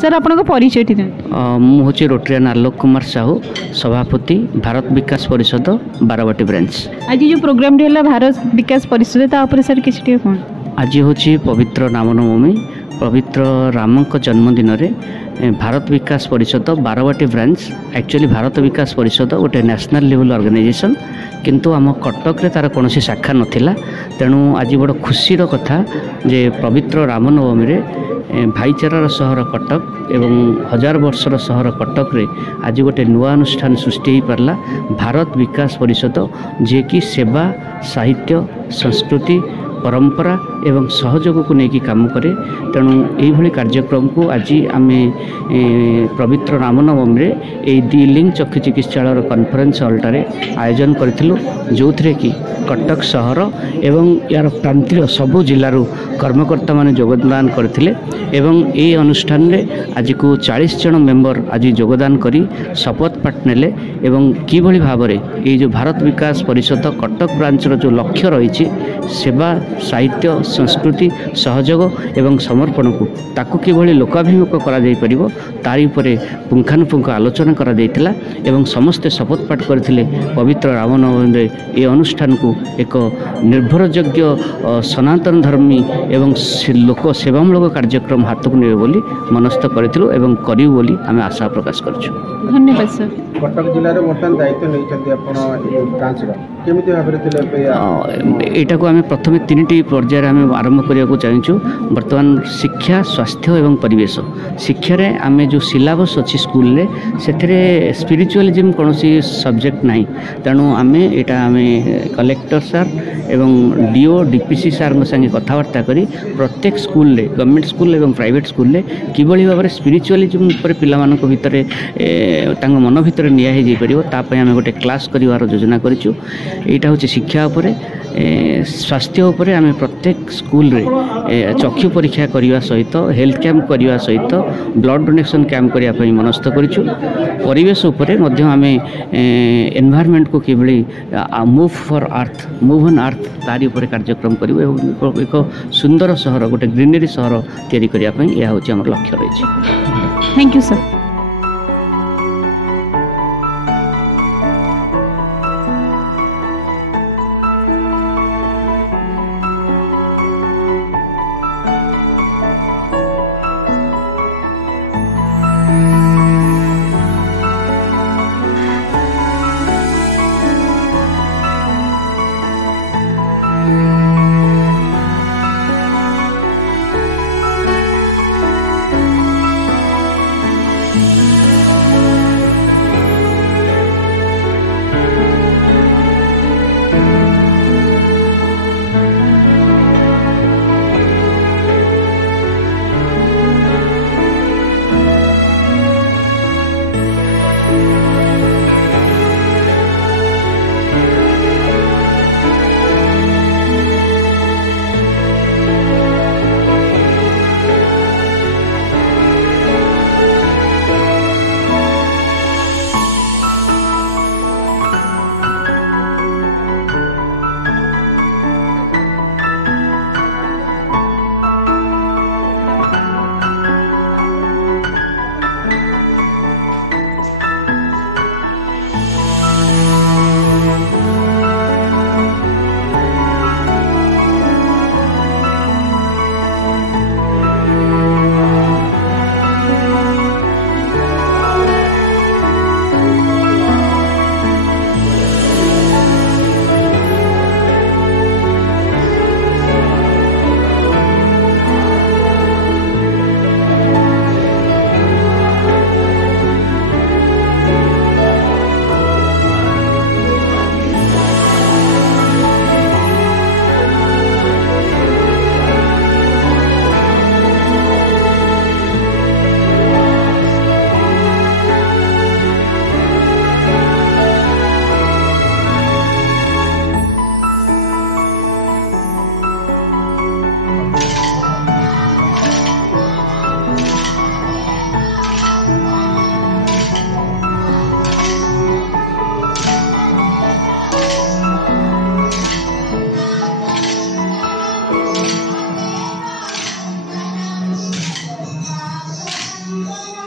Sir आपन परिचय T ମୁଁ ହେଉଛି ରୋଟରିଆନ୍ ଆଲୋକ କୁମାର ସାହୁ, ସଭାପତି ଭାରତ ବିକାଶ ପରିଷଦ ବାରବାଟୀ ବ୍ରାଞ୍ଚ। आज जो प्रोग्राम है भारत विकास परिषद तापर सर किसी कौन आज हूँ पवित्र रामनवमी, पवित्र रामक जन्मदिन भारत विकास परिषद बारवाटी ब्रांच एक्चुअली भारत विकास परिषद गोटे नेशनल लेवल ऑर्गेनाइजेशन किंतु आम कटक रे तार कौन शाखा नथिला। तेणु आज बड़ खुशीर कथा जे पवित्र रामनवमी रे भाईचारार सहर कटक एवं 1000 वर्षर सहर कटक रे आज गोटे नुआ अनुष्ठान सृष्टि हो पारला भारत विकास परिषद जे कि सेवा साहित्य संस्कृति परंपरा एवं सहयोग को लेकिन काम करे। तेणु यही कार्यक्रम को आज आम पवित्र रामनवमी रे दी लिंग चक्षु चिकित्सालय कॉन्फ्रेंस हॉलटार आयोजन करूँ जो थे कि कटक सहर एवं यार प्रांतीय सबू जिलूर कर्मकर्ता माने योगदान करते एवं ये अनुष्ठान रे आज को 40 जन मेंबर आज योगदान करी शपथ पाठ नेले एवं किभली भाव में ये जो भारत विकास परिषद कटक ब्रांचर जो लक्ष्य रही सेवा साहित्य संस्कृति सहयोग एवं समर्पण को ताकू किभली लोकाभिमुख करा जाई परिबो तारी उपरे पुंखानुपुंख आलोचना करा जायतिला एवं समस्ते शपथ पाठ करथिले पवित्र रामनवमी रे ये अनुष्ठान को एक निर्भरयोग्य सनातन धर्मी एवं लोक सेवामूलक कार्यक्रम हाथ को नेबे बोली मनस्थ करथिलु एवं करिउ बोली आमे आशा प्रकाश करछु। धन्यवाद सर। कटक जिले में बर्तमान दायित्व नहीं ब्रांच केमिति भाव में एटा को आम प्रथम 3टी पर्यायर आम आरंभ करने को चाहूँ। बर्तमान शिक्षा स्वास्थ्य एवं परिवेश शिक्षा रे आम जो सिलेबस अच्छी स्कूल रे से स्पिरिचुअलिज्म कौन सब्जेक्ट नहीं। तेणु आम यहाँ आम कलेक्टर सार एवं डीओ डीपीसी सार संगे कथबार्ता करी प्रत्येक स्कूल रे गवर्नमेंट स्कूल एवं प्राइवेट स्कूल रे किभली भाव में स्पिरिचुअलिज्म पर पिलामानक भितर मन भितर निया पार आम गोटे क्लास कर योजना करूँ। यहाँ हूँ शिक्षा उपरे स्वास्थ्य उपरे आम प्रत्येक स्कूल रे चक्षु परीक्षा करने सहित हेल्थ कैंप करने सहित ब्लड डोनेशन कैंप करने मनस्थ करूँ। परिवेश उपरे आम एनवायरनमेंट को किभली move for earth move on earth तारी उपरे कार्यक्रम करूँ एवं एक सुंदर सहर गोटे ग्रीनरी सहर तैयारी करने यह हूँ आम लक्ष्य रही। Thank you sir. Thank you.